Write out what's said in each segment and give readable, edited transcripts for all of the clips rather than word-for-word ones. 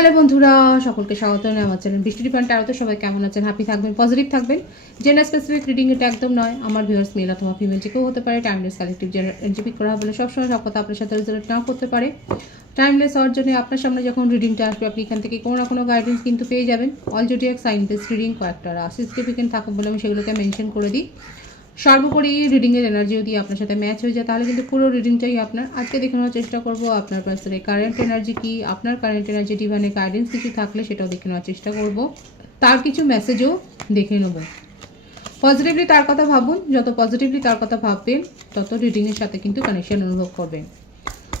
Hello বন্ধুরা, সকলকে স্বাগত জানাই আমার চ্যানেল বৃষ্টি ডিপেন্ড ট্যারোতে। সবাই কেমন আছেন? হ্যাপি থাকবেন, পজিটিভ থাকবেন। জেন্ডার স্পেসিফিক রিডিং এটা একদম নয়। আমার ভিউয়ার্স মেল অথবা ফিমেল যে কেউ হতে পারে। টাইমলেস কালেক্টিভ জেন্ডার এনজিপি করা বলে সবসময় সব কথা আপনার সাথে রেজোনেট নাও করতে পারে। টাইমলেস হওয়ার জন্য আপনার সামনে যখন রিডিংটা আসবে আপনি এখান থেকে কোনো না কোনো গাইডেন্স কিন্তু পেয়ে যাবেন। All zodiac sign base reading কয়েকটা রাশি সিগনিফিকেন্ট থাকুক বলে আমি সেগুলোকে মেনশন করে দিই। সর্বোপরি রিডিংয়ের এনার্জি যদি আপনার সাথে ম্যাচ হয়ে যায় তাহলে কিন্তু পুরো রিডিংটাই আপনার। আজকে দেখানোর চেষ্টা করব আপনার পার্সনের কারেন্ট এনার্জি কি, আপনার কারেন্ট এনার্জি ডিভাইনের গাইডেন্স কিছু থাকলে সেটাও দেখে নেওয়ার চেষ্টা করব, তার কিছু মেসেজও দেখে নেব। পজিটিভলি তার কথা ভাবুন, যত পজিটিভলি তার কথা ভাববেন তত রিডিংয়ের সাথে কিন্তু কানেকশন অনুভব করবেন।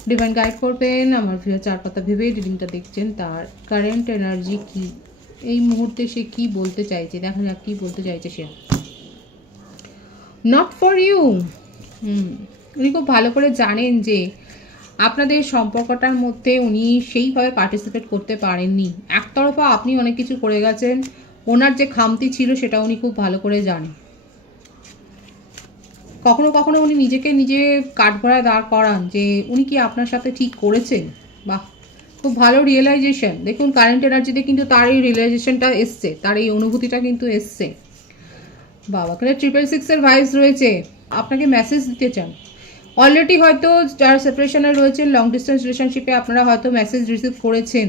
ডিভাইন গাইড করবেন। আমার ভিডিও চার কথা ভেবে রিডিংটা দেখছেন, তার কারেন্ট এনার্জি কি, এই মুহূর্তে সে কি বলতে চাইছে, দেখা যাক কি বলতে চাইছে সে। Not for you. উনি খুব ভালো করে জানেন যে আপনাদের সম্পর্কটার মধ্যে উনি সেইভাবে পার্টিসিপেট করতে পারেননি। একতরফা আপনি অনেক কিছু করে গেছেন, ওনার যে খামতি ছিল সেটা উনি খুব ভালো করে জানেন। কখনো কখনো উনি নিজেকে নিজে কাঠগড়ায় দাঁড় করান যে উনি কি আপনার সাথে ঠিক করেছেন। বাহ, খুব ভালো রিয়েলাইজেশন। দেখুন কারেন্ট এনার্জিতে কিন্তু তার এই রিয়েলাইজেশনটা এসছে, তার এই অনুভূতিটা কিন্তু এসছে। বাবা, এখানে 666-এর ভাইবস রয়েছে, আপনাকে মেসেজ দিতে চান। অলরেডি হয়তো যারা সেপারেশনে রয়েছেন, লং ডিস্টেন্স রিলেশনশিপে আপনারা হয়তো মেসেজ রিসিভ করেছেন।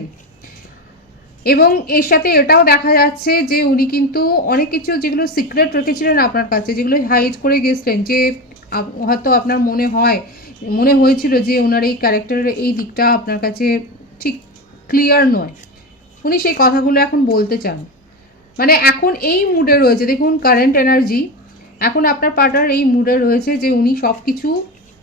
এবং এর সাথে এটাও দেখা যাচ্ছে যে উনি কিন্তু অনেক কিছু যেগুলো সিক্রেট রেখেছিলেন আপনার কাছে, যেগুলো হাইড করে গেছিলেন, যে হয়তো আপনার মনে হয়েছিল যে ওনার এই ক্যারেক্টারের এই দিকটা আপনার কাছে ঠিক ক্লিয়ার নয়, উনি সেই কথাগুলো এখন বলতে চান। মানে এখন এই মুডে রয়েছে, দেখুন কারেন্ট এনার্জি এখন আপনার পার্টনার এই মুডে রয়েছে যে উনি সব কিছু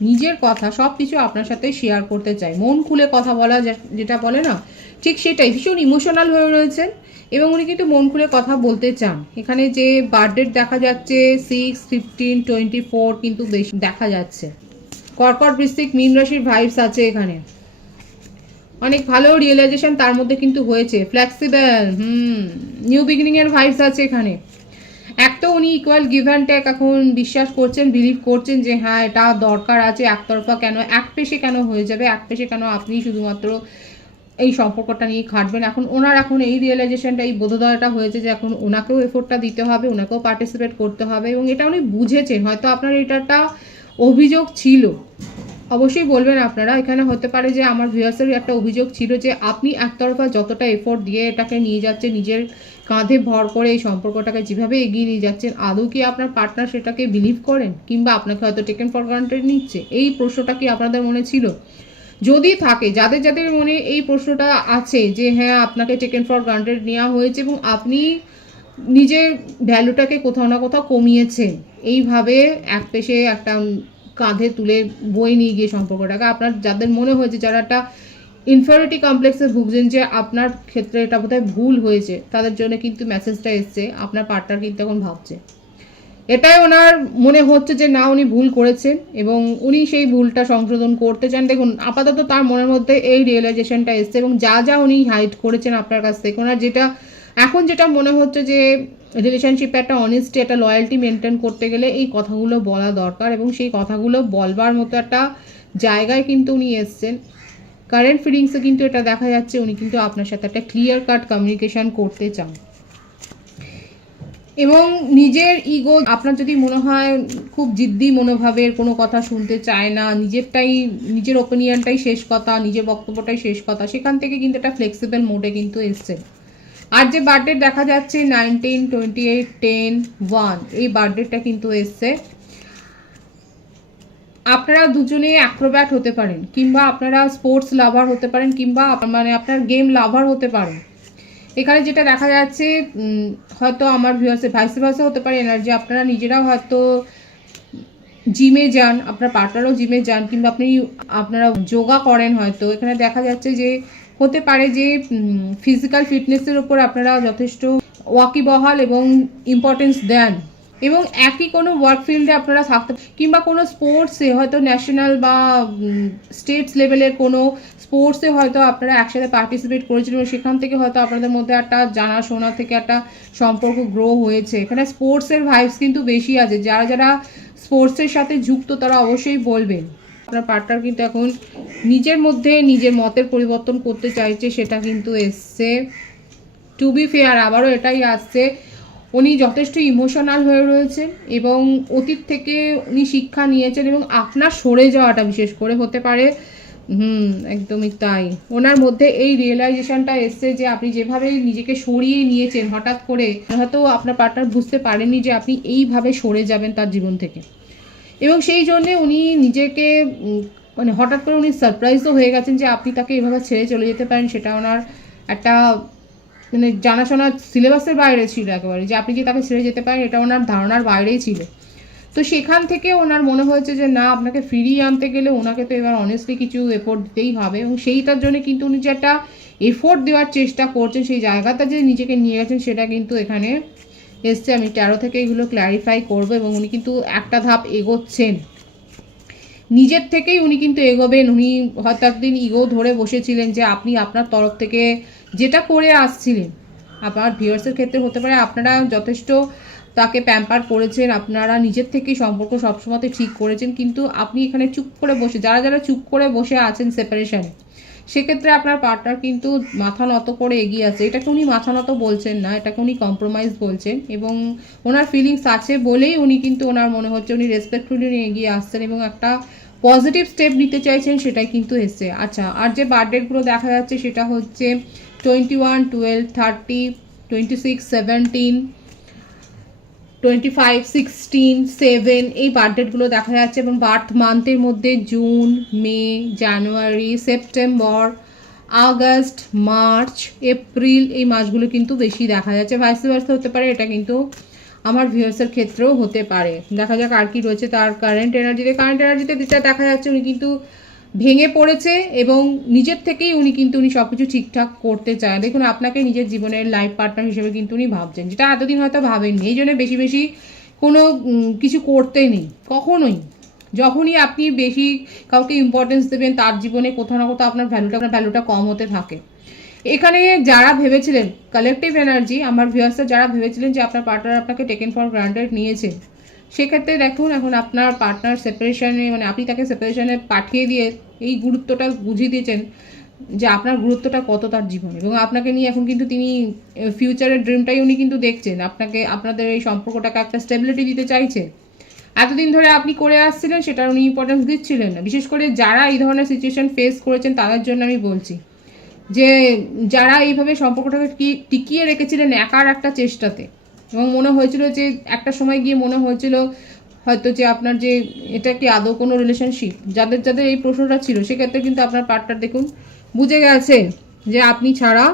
নিজের কথা সব কিছু আপনার সাথে শেয়ার করতে চায়। মন খুলে কথা বলা যেটা বলে না, ঠিক সেটাই। ভীষণ ইমোশনাল হয়ে রয়েছেন এবং উনি কিন্তু মন খুলে কথা বলতে চান। এখানে যে বার্থডেট দেখা যাচ্ছে 6, 15, 24 কিন্তু বেশি দেখা যাচ্ছে। কর্কট, বৃশ্চিক, মীন রাশির ভাইবস আছে এখানে। অনেক ভালো রিয়েলাইজেশন তার মধ্যে কিন্তু হয়েছে। ফ্লেক্সিবল, নিউ বিগিনিং এর ভাইবস আছে এখানে। এক তো উনি ইকুয়াল গিভ অ্যান্ড টেক এখন বিশ্বাস করছেন, বিলিভ করছেন যে হ্যাঁ এটা দরকার আছে। একতরফা কেন, এক পেশে কেন হয়ে যাবে, এক পেশে কেন আপনি শুধুমাত্র এই সম্পর্কটা নিয়ে খাটবেন। এখন ওনার এখন এই রিয়েলাইজেশনটা, এই বোধোদয়টা হয়েছে যে এখন ওনাকেও এফোর্টটা দিতে হবে, ওনাকেও পার্টিসিপেট করতে হবে। এবং এটা উনি বুঝেছেন। হয়তো আপনার এটা একটা অভিযোগ ছিল, অবশ্যই বলবেন আপনারা। এখানে হতে পারে যে আমার ভিউয়ার্সের একটা অভিযোগ ছিল যে আপনি একতরফা যতটা এফোর্ট দিয়ে এটাকে নিয়ে যাচ্ছেন, নিজের কাঁধে ভর করে এই সম্পর্কটাকে যেভাবে এগিয়ে নিয়ে যাচ্ছেন, আদৌ কি আপনার পার্টনার সেটাকে বিলিভ করেন, কিংবা আপনাকে হয়তো টেকেন ফর গ্রান্টেড নিচ্ছে? এই প্রশ্নটা কি আপনাদের মনে ছিল? যদি থাকে, যাদের যাদের মনে এই প্রশ্নটা আছে যে হ্যাঁ আপনাকে টেকেন ফর গ্রান্টেড নেওয়া হয়েছে এবং আপনি নিজের ভ্যালুটাকে কোথাও না কোথাও কমিয়েছেন, এইভাবে এক পেশে একটা কাঁধে তুলে বয়ে নিয়ে গিয়ে সম্পর্কটাকে, আপনার যাদের মনে হয়েছে, যারা একটা ইনফিরিয়রিটি কমপ্লেক্সে ভুগছেন যে আপনার ক্ষেত্রে এটা বোধহয় ভুল হয়েছে, তাদের জন্য কিন্তু মেসেজটা এসছে। আপনার পার্টনার কিন্তু এখন ভাবছে, এটাই ওনার মনে হচ্ছে যে না উনি ভুল করেছেন এবং উনি সেই ভুলটা সংশোধন করতে চান। দেখুন আপাতত তার মনের মধ্যে এই রিয়েলাইজেশনটা এসছে এবং যা যা উনি হাইড করেছেন আপনার কাছ থেকে, ওনার যেটা মনে হচ্ছে যে রিলেশনশিপে একটা অনেস্টি, একটা লয়্যালটি মেনটেন করতে গেলে এই কথাগুলো বলা দরকার এবং সেই কথাগুলো বলবার মতো একটা জায়গায় কিন্তু উনি এসছেন। কারেন্ট ফিলিংসে কিন্তু এটা দেখা যাচ্ছে উনি কিন্তু আপনার সাথে একটা ক্লিয়ার কাট কমিউনিকেশন করতে চান। এবং নিজের ইগো, আপনার যদি মনে হয় খুব জিদ্দি মনোভাবের, কোনো কথা শুনতে চায় না, নিজের ওপিনিয়নটাই শেষ কথা, নিজের বক্তব্যটাই শেষ কথা, সেখান থেকে কিন্তু একটা ফ্লেক্সিবল মোডে কিন্তু এসছে। আর যে বার্থডে দেখা যাচ্ছে 19, 28, 10, 1, এই বার্থডেটা কিন্তু এসছে। আপনারা দুজনে অ্যাক্রোব্যাট হতে পারেন, কিংবা আপনারা স্পোর্টস লাভার হতে পারেন, কিংবা আপনার গেম লাভার হতে পারেন। এখানে যেটা দেখা যাচ্ছে হয়তো আমার ভিউয়ার্সে ভাইস ভার্সা হতে পারে এনার্জি। আপনারা নিজেরাও হয়তো জিমে যান, আপনার পার্টনারও জিমে যান, কিংবা আপনারা যোগা করেন হয়তো। এখানে দেখা যাচ্ছে যে হতে পারে যে ফিজিক্যাল ফিটনেসের উপর আপনারা যথেষ্ট ওয়াকিবহাল এবং ইম্পর্টেন্স দেন এবং একই কোনো ওয়ার্ক ফিল্ডে আপনারা থাকতে, কিংবা কোনো স্পোর্টসে হয়তো ন্যাশনাল বা স্টেটস লেভেলের কোনো স্পোর্টসে হয়তো আপনারা একসাথে পার্টিসিপেট করেছিলেন এবং সেখান থেকে হয়তো আপনাদের মধ্যে একটা জানাশোনা থেকে একটা সম্পর্ক গ্রো হয়েছে। এখানে স্পোর্টসের ভাইবস কিন্তু বেশি আছে। যারা যারা স্পোর্টসের সাথে যুক্ত তারা অবশ্যই বলবেন। আপনার পার্টনার কিন্তু এখন নিজের মধ্যে নিজের মতের পরিবর্তন করতে চাইছে, সেটা কিন্তু এসছে। টু বি ফেয়ার আবারও এটাই আসছে, উনি যথেষ্ট ইমোশনাল হয়ে রয়েছেন এবং অতীত থেকে উনি শিক্ষা নিয়েছেন এবং আপনার সরে যাওয়াটা বিশেষ করে হতে পারে। একদমই তাই। ওনার মধ্যে এই রিয়েলাইজেশনটা এসছে যে আপনি যেভাবে নিজেকে সরিয়ে নিয়েছেন হঠাৎ করে, হয়তো আপনার পার্টনার বুঝতে পারেননি যে আপনি এইভাবে সরে যাবেন তার জীবন থেকে, এবং সেই জন্যে উনি নিজেকে মানে হঠাৎ করে উনি সারপ্রাইজও হয়ে গেছেন যে আপনি তাকে এভাবে ছেড়ে চলে যেতে পারেন। সেটা ওনার একটা মানে জানাশোনা সিলেবাসের বাইরে ছিল একেবারে, যে আপনি যে তাকে ছেড়ে যেতে পারেন এটা ওনার ধারণার বাইরেই ছিল। তো সেখান থেকে ওনার মনে হয়েছে যে না, আপনাকে ফিরিয়ে আনতে গেলে ওনাকে তো এবার অনেস্টলি কিছু এফোর্ট দিতেই হবে, এবং সেইটার জন্য কিন্তু উনি যে একটা এফোর্ট দেওয়ার চেষ্টা করছেন, সেই জায়গাটা যে নিজেকে নিয়ে গেছেন সেটা কিন্তু এখানে এসছে। আমি 13 থেকে এগুলো ক্ল্যারিফাই করবো, এবং উনি কিন্তু একটা ধাপ এগোচ্ছেন নিজের থেকেই, উনি কিন্তু এগোবেন। উনি হয়তো একদিন ইগো ধরে বসেছিলেন যে আপনি আপনার তরফ থেকে যেটা করে আসছিলেন, আপনার ভিউয়ার্সের ক্ষেত্রে হতে পারে আপনারা যথেষ্ট তাকে প্যাম্পার করেছেন, আপনারা নিজের থেকেই সম্পর্ক সবসময় ঠিক করেছেন, কিন্তু আপনি এখানে চুপ করে বসে, যারা যারা চুপ করে বসে আছেন সেপারেশনে, সেক্ষেত্রে আপনার পার্টনার কিন্তু মাথা নত করে এগিয়ে আছে। এটাকে উনি মাথা নত বলছেন না, এটাকে উনি কম্প্রোমাইজ বলছেন, এবং ওনার ফিলিংস আছে বলেই উনি কিন্তু ওনার মনে হচ্ছে উনি রেসপেক্টফুলি এগিয়ে আসছেন এবং একটা পজিটিভ স্টেপ নিতে চাইছেন, সেটাই কিন্তু এসছে। আচ্ছা, আর যে বার্থডেগুলো দেখা যাচ্ছে সেটা হচ্ছে 21, 12, 30, 26, 17, 25, 16, 7 এই বার্থডেটগুলো দেখা যাচ্ছে, এবং বার্থ মান্থের মধ্যে জুন, মে, জানুয়ারি, সেপ্টেম্বর, আগস্ট, মার্চ, এপ্রিল এই মাসগুলো কিন্তু বেশি দেখা যাচ্ছে। ভাইস ভার্সা হতে পারে, এটা কিন্তু আমার ভিউয়ার্সের ক্ষেত্রেও হতে পারে। দেখা যাক আর কি রয়েছে তার কারেন্ট এনার্জিতে দিতে দেখা যাচ্ছে উনি কিন্তু ভেঙে পড়েছে এবং নিজের থেকেই উনি সব কিছু ঠিকঠাক করতে চায়। দেখুন, আপনাকে নিজের জীবনের লাইফ পার্টনার হিসেবে কিন্তু উনি ভাবছেন, যেটা এতদিন হয়তো ভাবেননি। এই জন্য বেশি বেশি কোনো কিছু করতে নেই কখনোই। যখনই আপনি বেশি কাউকে ইম্পর্টেন্স দেবেন, তার জীবনে কোথাও না কোথাও আপনার ভ্যালুটা কম হতে থাকে। এখানে যারা ভেবেছিলেন, কালেকটিভ এনার্জি, আমার ভিউয়ার্সরা যারা ভেবেছিলেন যে আপনার পার্টনার আপনাকে টেকেন ফর গ্রান্টেড নিয়েছে, সেক্ষেত্রে দেখুন এখন আপনার পার্টনার সেপারেশনে, মানে আপনি তাকে সেপারেশনে পাঠিয়ে দিয়ে এই গুরুত্বটা বুঝিয়ে দিয়েছেন যে আপনার গুরুত্বটা কত তার জীবনে, এবং আপনাকে নিয়ে এখন কিন্তু তিনি ফিউচারের ড্রিমটাই উনি কিন্তু দেখছেন, আপনাদের এই সম্পর্কটাকে একটা স্টেবিলিটি দিতে চাইছে। এতদিন ধরে আপনি করে আসছিলেন সেটার উনি ইম্পর্টেন্স দিচ্ছিলেন না। বিশেষ করে যারা এই ধরনের সিচুয়েশন ফেস করেছেন তাদের জন্য আমি বলছি, যে যারা এইভাবে সম্পর্কটাকে টিকিয়ে রেখেছিলেন একার একটা চেষ্টাতে, এবং মনে হয়েছিল যে একটা সময় গিয়ে মনে হয়েছিল হয়তো যে আপনার যে এটা কি আদৌ কোনো রিলেশনশিপ, যাদের যাদের এই প্রশ্নটা ছিল, সেক্ষেত্রে কিন্তু আপনার পার্টনার দেখুন বুঝে গেছে যে আপনি ছাড়া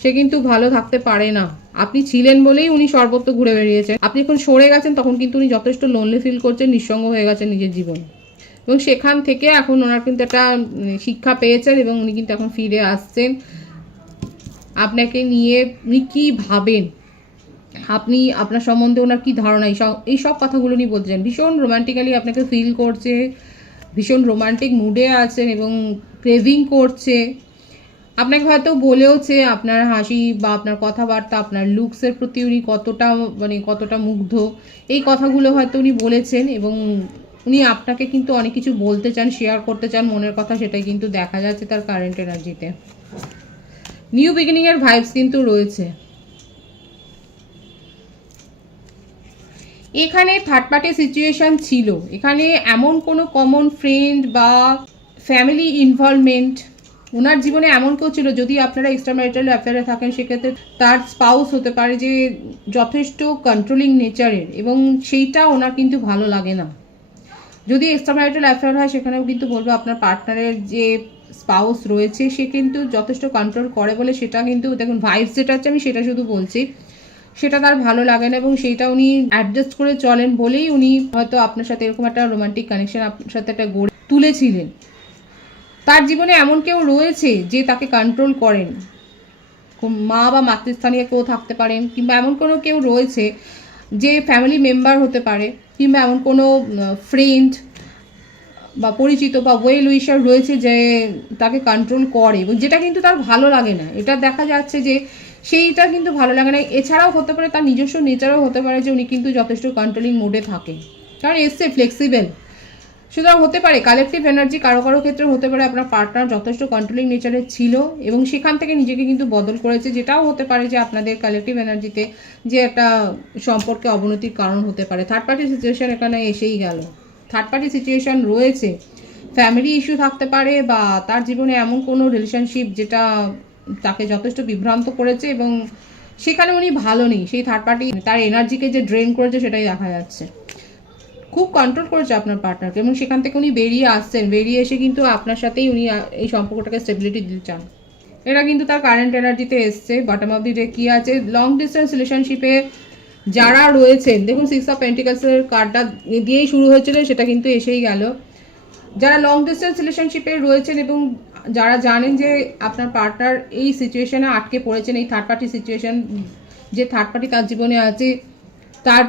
সে কিন্তু ভালো থাকতে পারে না। আপনি ছিলেন বলেই উনি সর্বত্র ঘুরে বেরিয়েছেন। আপনি এখন সরে গেছেন, তখন কিন্তু উনি যথেষ্ট লোনলি ফিল করছেন, নিঃসঙ্গ হয়ে গেছেন নিজের জীবন, এবং সেখান থেকে এখন ওনার কিন্তু একটা শিক্ষা পেয়েছেন এবং উনি কিন্তু এখন ফিরে আসছেন। আপনাকে নিয়ে উনি কী ভাবেন, আপনি আপনার সম্বন্ধে ওনার কী ধারণা, এই সব কথাগুলো উনি বলতে চান। ভীষণ রোম্যান্টিক্যালি আপনাকে ফিল করছে, ভীষণ রোম্যান্টিক মুডে আছেন এবং ক্রেভিং করছে। আপনাকে হয়তো বলেওছে আপনার হাসি বা আপনার কথাবার্তা, আপনার লুকসের প্রতি উনি কতটা মুগ্ধ, এই কথাগুলো হয়তো উনি বলেছেন, এবং উনি আপনাকে কিন্তু অনেক কিছু বলতে চান, শেয়ার করতে চান মনের কথা, সেটাই কিন্তু দেখা যাচ্ছে তার কারেন্ট এনার্জিতে। নিউ বিগিনিংয়ের ভাইবস কিন্তু রয়েছে। এখানে থার্ড পার্টি সিচুয়েশন ছিল, এখানে এমন কোনো কমন ফ্রেন্ড বা ফ্যামিলি ইনভলভমেন্ট ওনার জীবনে এমন কেউ ছিল, যদি আপনারা এক্সট্রা ম্যারিটাল অ্যাফেয়ারে থাকেন সেক্ষেত্রে তার স্পাউস হতে পারে যে যথেষ্ট কন্ট্রোলিং নেচারের, এবং সেইটা ওনার কিন্তু ভালো লাগে না। যদি এক্সট্রা ম্যারিটাল অ্যাফেয়ার হয় সেখানেও কিন্তু বলবো আপনার পার্টনারের যে স্পাউস রয়েছে সে কিন্তু যথেষ্ট কন্ট্রোল করে বলে, সেটা কিন্তু দেখুন ভাইবস যেটা হচ্ছে, আমি সেটা শুধু বলছি, সেটা তার ভালো লাগে না, এবং সেইটা উনি অ্যাডজাস্ট করে চলেন বলেই উনি হয়তো আপনার সাথে এরকম একটা রোমান্টিক কানেকশন আপনার সাথে একটা গড়ে তুলেছিলেন। তার জীবনে এমন কেউ রয়েছে যে তাকে কন্ট্রোল করেন, মা বা মাতৃস্থানীয় কেউ থাকতে পারেন, কিংবা এমন কোনো কেউ রয়েছে যে ফ্যামিলি মেম্বার হতে পারে, কিংবা এমন কোনো ফ্রেন্ড বা পরিচিত বা ওয়েল উইশার রয়েছে যে তাকে কন্ট্রোল করে, এবং যেটা কিন্তু তার ভালো লাগে না। এটা দেখা যাচ্ছে যে সেইটা কিন্তু ভালো লাগে না। এছাড়াও হতে পারে তার নিজস্ব নেচারও হতে পারে যে উনি কিন্তু যথেষ্ট কন্ট্রোলিং মোডে থাকে, কারণ এসছে ফ্লেক্সিবল, সুতরাং হতে পারে কালেকটিভ এনার্জি কারো কারো ক্ষেত্রে হতে পারে আপনার পার্টনার যথেষ্ট কন্ট্রোলিং নেচারের ছিল এবং সেখান থেকে নিজেকে কিন্তু বদল করেছে, যেটাও হতে পারে যে আপনাদের কালেকটিভ এনার্জিতে যে একটা সম্পর্কে অবনতির কারণ হতে পারে। থার্ড পার্টি সিচুয়েশন এখানে এসেই গেল, থার্ড পার্টি সিচুয়েশন রয়েছে, ফ্যামিলি ইস্যু থাকতে পারে বা তার জীবনে এমন কোনো রিলেশনশিপ যেটা তাকে যথেষ্ট বিভ্রান্ত করেছে এবং সেখানে উনি ভালো নেই, সেই থার্ড পার্টি তার এনার্জিকে যে ড্রেন করেছে সেটাই দেখা যাচ্ছে। খুব কন্ট্রোল করেছে আপনার পার্টনারকে এবং সেখান থেকে উনি বেরিয়ে আসছেন, বেরিয়ে এসে কিন্তু আপনার সাথেই উনি এই সম্পর্কটাকে স্টেবিলিটি দিতে চান। এটা কিন্তু তার কারেন্ট এনার্জিতে এসছে। বটম অফ দি ডে কী আছে, লং ডিস্টেন্স রিলেশনশিপে যারা রয়েছেন, দেখুন 6 অফ পেন্টিকালসের কার্ডটা দিয়েই শুরু হয়েছিল, সেটা কিন্তু এসেই গেল। যারা লং ডিস্টেন্স রিলেশনশিপে রয়েছেন এবং যারা জানেন যে আপনার পার্টনার এই সিচুয়েশনে আটকে পড়েছেন, এই থার্ড পার্টি সিচুয়েশন, যে থার্ড পার্টি তার জীবনে আছে তার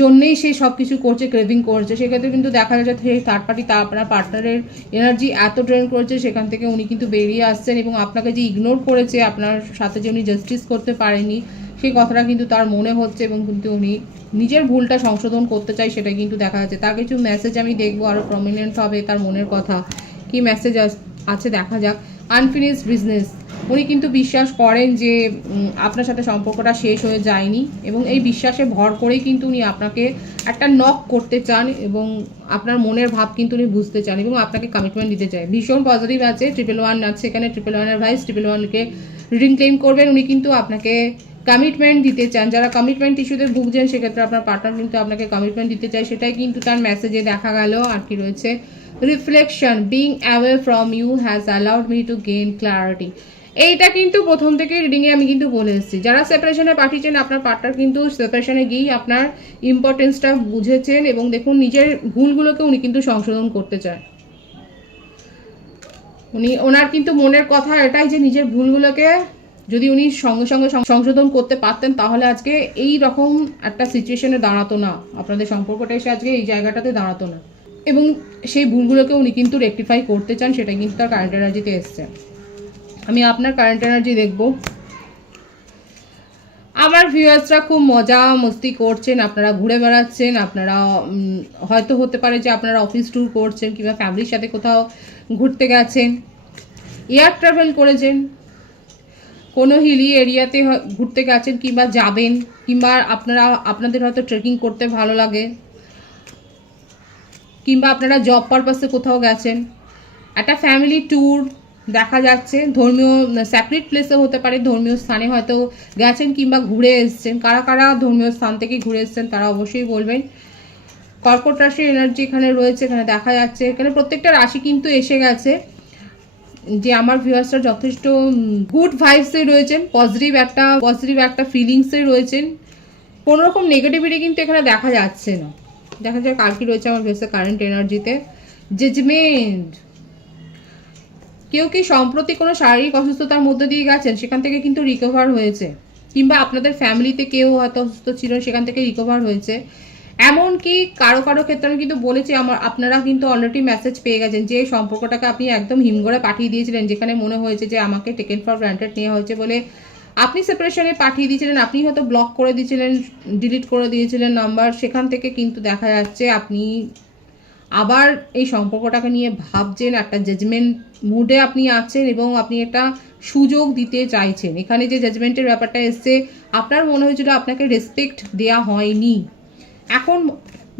জন্যেই সে সব কিছু করছে, ক্রেভিং করছে, সেক্ষেত্রে কিন্তু দেখা যাচ্ছে সেই থার্ড পার্টি তা আপনার পার্টনারের এনার্জি এত ড্রেন করেছে, সেখান থেকে উনি কিন্তু বেরিয়ে আসছেন এবং আপনাকে যে ইগনোর করেছে, আপনার সাথে যে উনি জাস্টিস করতে পারেনি সেই কথাটা কিন্তু তার মনে হচ্ছে এবং কিন্তু উনি নিজের ভুলটা সংশোধন করতে চাই, সেটা কিন্তু দেখা যাচ্ছে। তার কিছু মেসেজ আমি দেখবো আরও প্রমিনেন্ট হবে, তার মনের কথা কি মেসেজ আছে দেখা যাক। আনফিনিশড বিজনেস, উনি কিন্তু বিশ্বাস করেন যে আপনার সাথে সম্পর্কটা শেষ হয়ে যায়নি এবং এই বিশ্বাসে ভর করেই কিন্তু উনি আপনাকে একটা নক করতে চান এবং আপনার মনের ভাব কিন্তু উনি বুঝতে চান এবং আপনাকে কমিটমেন্ট দিতে চায়। ভীষণ পজিটিভ আছে, 111 আছে এখানে, 111 ভাইস 111কে রিডিং ক্লেম করবেন। উনি কিন্তু আপনাকে কমিটমেন্ট দিতে চান। যারা কমিটমেন্ট ইস্যুতে ভুগছেন সেক্ষেত্রে আপনার পার্টনার কিন্তু আপনাকে কমিটমেন্ট দিতে চায়, সেটাই কিন্তু তার মেসেজে দেখা গেল। আর কি রয়েছে, reflection, being away from you has allowed me to gain clarity. এইটা কিন্তু প্রথম থেকে রিডিংয়ে আমি কিন্তু বলে এসেছি, যারা সেপারেশনে পাঠিয়েছেন আপনার পার্টনার কিন্তু সেপারেশনে গিয়েই আপনার ইম্পর্টেন্সটা বুঝেছেন এবং দেখুন নিজের ভুলগুলোকে উনি কিন্তু সংশোধন করতে চায়। ওনার কিন্তু মনের কথা এটাই যে নিজের ভুলগুলোকে যদি উনি সঙ্গে সঙ্গে সংশোধন করতে পারতেন তাহলে আজকে এই রকম একটা সিচুয়েশনে দাঁড়াতো না, আপনাদের সম্পর্কটা এসে আজকে এই জায়গাটাতে দাঁড়াতো না এবং সেই ভুলগুলোকে উনি কিন্তু রেকটিফাই করতে চান, সেটা কিন্তু তার কারেন্ট এনার্জিতে এসছে। আমি আপনার কারেন্ট এনার্জি দেখব। আমার ভিউয়ার্সরা খুব মজা মস্তি করছেন, আপনারা ঘুরে বেড়াচ্ছেন, আপনারা হয়তো হতে পারে যে আপনারা অফিস ট্যুর করছেন কিংবা ফ্যামিলির সাথে কোথাও ঘুরতে গেছেন, এয়ার ট্রাভেল করেছেন, কোনো হিলি এরিয়াতে ঘুরতে গেছেন কিংবা যাবেন, কিংবা আপনাদের হয়তো ট্রেকিং করতে ভালো লাগে, কিংবা আপনারা জব পারপাসে কোথাও গেছেন, একটা ফ্যামিলি ট্যুর দেখা যাচ্ছে, ধর্মীয় স্যাক্রিড প্লেসে হতে পারে, ধর্মীয় স্থানে হয়তো গেছেন কিংবা ঘুরে এসছেন। কারা কারা ধর্মীয় স্থান থেকে ঘুরে এসছেন তারা অবশ্যই বলবেন। কর্কট রাশির এনার্জি এখানে রয়েছে, এখানে দেখা যাচ্ছে, এখানে প্রত্যেকটা রাশি কিন্তু এসে গেছে যে আমার ভিউয়ার্সরা যথেষ্ট গুড ভাইবসে রয়েছেন, পজিটিভ একটা ফিলিংসে রয়েছেন, কোনো রকম নেগেটিভিটি কিন্তু এখানে দেখা যাচ্ছে না। দেখা যাক আর কি রয়েছে আমার ভিউয়ার্সের কারেন্ট এনার্জিতে। জাজমেন্ট, কেউ কি সম্প্রতি কোনো শারীরিক অসুস্থতার মধ্যে দিয়ে গেছেন, সেখান থেকে কিন্তু রিকভার হয়েছে, কিংবা আপনাদের ফ্যামিলিতে কেউ হয়তো অসুস্থ ছিল সেখান থেকে রিকভার হয়েছে। এমনকি কারো কারো ক্ষেত্রে আমি কিন্তু বলেছি আপনারা কিন্তু অলরেডি মেসেজ পেয়ে গেছেন যে সম্পর্কটাকে আপনি একদম হিমঘরে পাঠিয়ে দিয়েছিলেন, যেখানে মনে হয়েছে যে আমাকে টেকেন ফর গ্রান্টেড নেওয়া হয়েছে বলে আপনি সেপারেশনে পাঠিয়ে দিয়েছিলেন, আপনি হয়তো ব্লক করে দিয়েছিলেন, ডিলিট করে দিয়েছিলেন নাম্বার, সেখান থেকে কিন্তু দেখা যাচ্ছে আপনি আবার এই সম্পর্কটাকে নিয়ে ভাবছেন, একটা জাজমেন্ট মুডে আপনি আছেন এবং আপনি একটা সুযোগ দিতে চাইছেন। এখানে যে জাজমেন্টের ব্যাপারটা এসছে, আপনার মনে হয়েছিল আপনাকে রেসপেক্ট দেওয়া হয়নি, এখন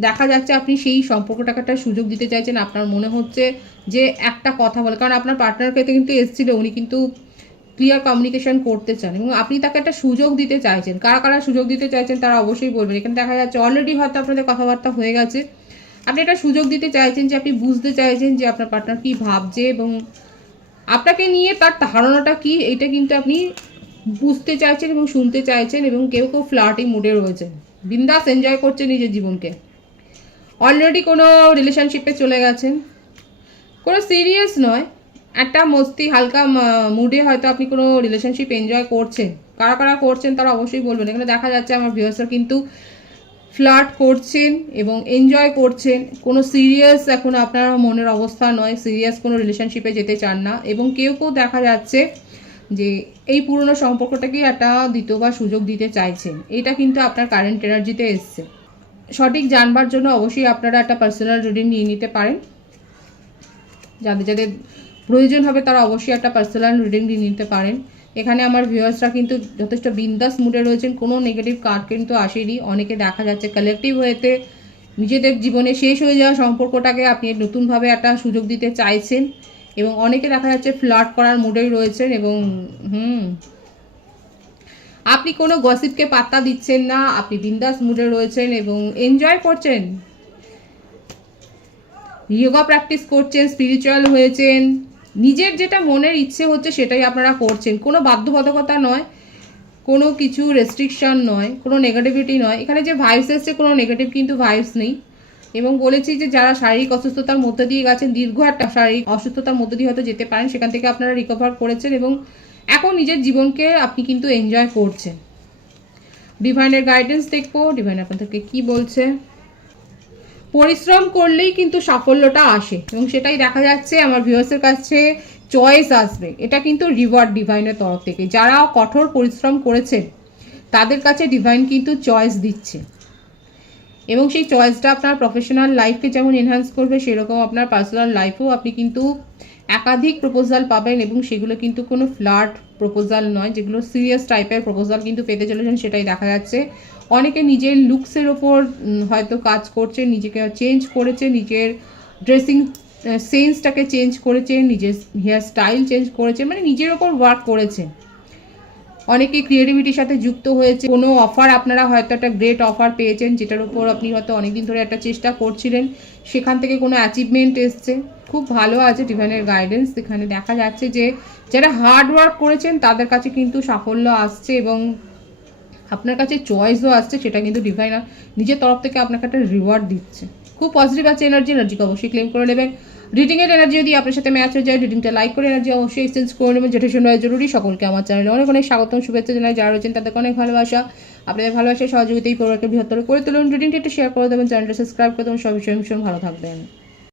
দেখা যাচ্ছে আপনি সেই সম্পর্কটাকে একটা সুযোগ দিতে চাইছেন। আপনার মনে হচ্ছে যে একটা কথা বলে, কারণ আপনার পার্টনারকে কিন্তু এসেছিল, উনি কিন্তু ক্লিয়ার কমিউনিকেশন করতে চান এবং আপনি তাকে একটা সুযোগ দিতে চাইছেন। কারা কারা সুযোগ দিতে চাইছেন তারা অবশ্যই বলবেন। এখানে দেখা যাচ্ছে অলরেডি হয়তো আপনাদের কথাবার্তা হয়ে গেছে, আপনি একটা সুযোগ দিতে চাইছেন, যে আপনি বুঝতে চাইছেন যে আপনার পার্টনার কী ভাবছে এবং আপনাকে নিয়ে তার ধারণাটা কী, এটা কিন্তু আপনি বুঝতে চাইছেন এবং শুনতে চাইছেন। এবং কেউ কেউ ফ্লার্টিং মুডে রয়েছেন, বিন্দাস এনজয় করছেন নিজের জীবনকে, অলরেডি কোনো রিলেশনশিপে চলে গেছেন, কোনো সিরিয়াস নয়, একটা মস্তি হালকা মুডে হয়তো আপনি কোনো রিলেশনশিপ এনজয় করছেন। কারা কারা করছেন তারা অবশ্যই বলবেন। এখানে দেখা যাচ্ছে আমার ভিউয়ার্সরা কিন্তু ফ্লার্ট করছেন এবং এনজয় করছেন, কোনো সিরিয়াস এখন আপনার মনের অবস্থা নয়, সিরিয়াস কোনো রিলেশনশিপে যেতে চান না। এবং কেউ কেউ দেখা যাচ্ছে যে এই পুরনো সম্পর্কটাকেই একটা দ্বিতীয়বার সুযোগ দিতে চাইছেন, এটা কিন্তু আপনার কারেন্ট এনার্জিতে এসছে। সঠিক জানবার জন্য অবশ্যই আপনারা একটা পার্সোনাল রিডিং নিয়ে নিতে পারেন। যাদের যাদের প্রয়োজন হবে তারা অবশ্যই একটা পার্সোনাল রিডিং দিয়ে নিতে পারেন। এখানে আমার ভিউয়ার্সরা কিন্তু যথেষ্ট বিন্দাস মুডে রয়েছেন, কোনো নেগেটিভ কার্ড কিন্তু আসেনি। অনেকে দেখা যাচ্ছে কালেকটিভ হয়েতে নিজেদের জীবনে শেষ হয়ে যাওয়া সম্পর্কটাকে আপনি নতুনভাবে একটা সুযোগ দিতে চাইছেন, এবং অনেকে দেখা যাচ্ছে ফ্লার্ট করার মুডেই রয়েছেন, এবং আপনি কোনো গসিপকে পাত্তা দিচ্ছেন না, আপনি বিন্দাস মুডে রয়েছেন এবং এনজয় করছেন, যোগা প্র্যাকটিস করছেন, স্পিরিচুয়াল হয়েছেন, নিজের যেটা মনের ইচ্ছে হচ্ছে সেটাই আপনারা করছেন। কোনো বাধ্যবাধকতা নয়, কোনো কিছু রেস্ট্রিকশন নয়, কোনো নেগেটিভিটি নয়। এখানে যে ভাইবস এসছে কোনো নেগেটিভ কিন্তু ভাইবস নেই। এবং বলেছি যে যারা শারীরিক অসুস্থতার মধ্যে দিয়ে গেছেন, দীর্ঘ একটা শারীরিক অসুস্থতার মধ্যে দিয়ে হয়তো যেতে পারেন, সেখান থেকে আপনারা রিকভার করেছেন এবং এখন নিজের জীবনকে আপনি কিন্তু এনজয় করছেন। ডিভাইনের গাইডেন্স দেখবো, ডিভাইন আপনাদেরকে কি বলছে। পরিশ্রম করলেই কিন্তু সাফল্যটা আসে এবং সেটাই দেখা যাচ্ছে আমার ভিউয়ার্সের কাছে। চয়েস আসবে, এটা কিন্তু রিওয়ার্ড ডিভাইনের তরফ থেকে। যারা কঠোর পরিশ্রম করেছেন তাদের কাছে ডিভাইন কিন্তু চয়েস দিচ্ছে, এবং সেই চয়েসটা আপনার প্রফেশনাল লাইফকে যেমন এনহ্যান্স করবে, সেরকম আপনার পার্সোনাল লাইফেও আপনি কিন্তু একাধিক প্রপোজাল পাবেন, এবং সেগুলো কিন্তু কোনো ফ্লার্ট প্রপোজাল নয়, যেগুলো সিরিয়াস টাইপের প্রপোজাল কিন্তু পেতে চলেছেন, সেটাই দেখা যাচ্ছে। অনেকে নিজের লুকসের ওপর হয়তো কাজ করছে, নিজেকে চেঞ্জ করেছে, নিজের ড্রেসিং সেন্সটাকে চেঞ্জ করেছে, নিজের হেয়ার স্টাইল চেঞ্জ করেছে, মানে নিজের ওপর ওয়ার্ক করেছে। অনেকে ক্রিয়েটিভিটির সাথে যুক্ত হয়েছে। কোনো অফার আপনারা হয়তো একটা গ্রেট অফার পেয়েছেন, যেটার উপর আপনি হয়তো অনেকদিন ধরে একটা চেষ্টা করছিলেন, সেখান থেকে কোনো অ্যাচিভমেন্ট এসছে। খুব ভালো আছে ডিভাইনের গাইডেন্স। এখানে দেখা যাচ্ছে যে যারা হার্ড ওয়ার্ক করেছেন তাদের কাছে কিন্তু সাফল্য আসছে, এবং আপনার কাছে চয়েসও আসছে, সেটা কিন্তু ডিভাইন নিজের তরফ থেকে আপনাকে একটা রিওয়ার্ড দিচ্ছে। খুব পজিটিভ আছে এনার্জিকে অবশ্যই ক্লেম করে নেবেন। রিডিংয়ের এনার্জি যদি আপনার সাথে ম্যাচ হয়ে যায়, রিডিংটা লাইক করে এনার্জি অবশ্যই এক্সচেঞ্জ করে নেবেন, যেটা শোনা জরুরি। সকলকে আমার চ্যানেলে অনেক অনেক স্বাগতম, শুভেচ্ছা জানাই। যারা রয়েছেন তাদেরকে অনেক ভালোবাসা। আপনাদের ভালোবাসার সহযোগিতাই পরিবারকে বৃহত্তর করে তুলুন। রিডিংটা একটু শেয়ার করে দেবেন, চ্যানেলটা সাবস্ক্রাইব করে দেবেন। সব ভীষণ ভীষণ ভালো থাকবেন।